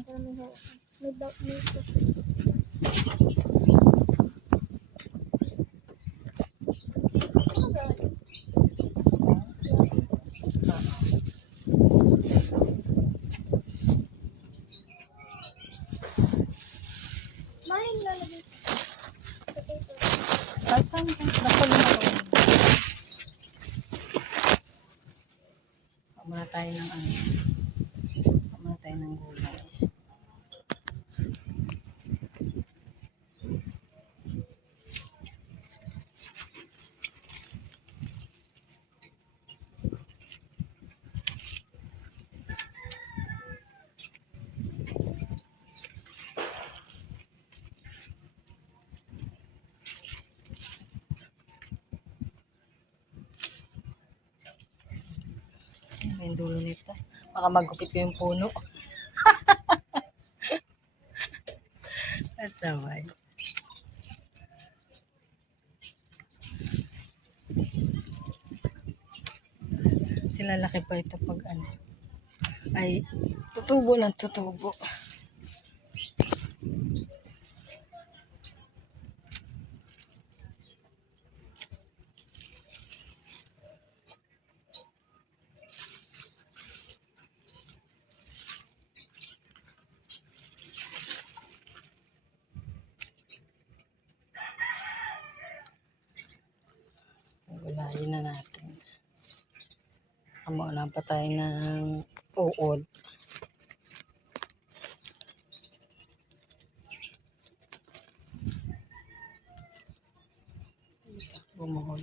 Para may hawakan. May maling lalagay sa paper. Kahit saan ka. Basta mo na rin. Muna tayo ng ano. Muna tayo ng gulay. Yung dulo nito. Baka magupit ko yung puno. Asaway. Sila laki pa ito pag ano. Ay, tutubo ng tutubo. Gulayin na natin. Kamuulan pa tayo ng uod. Bumuhol.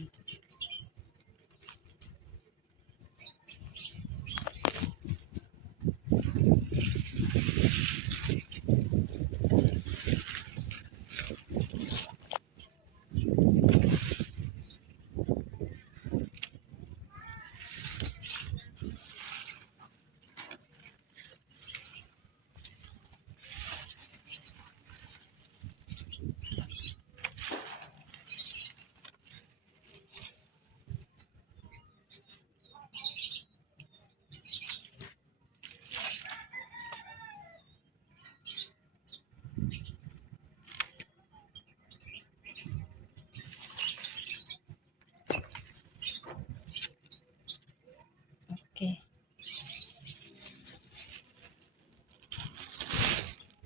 Okay.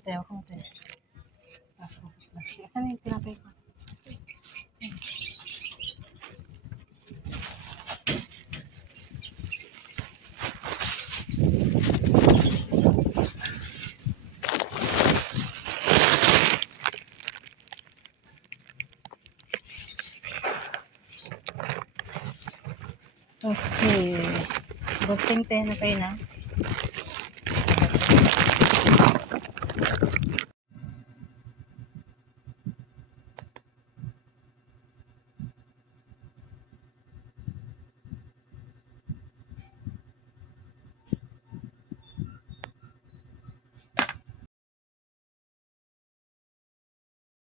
Tayo ko natin. Pasok sa plastic. Saan yung tinapay ko? Okay. Good thing tayo na sa'yo na.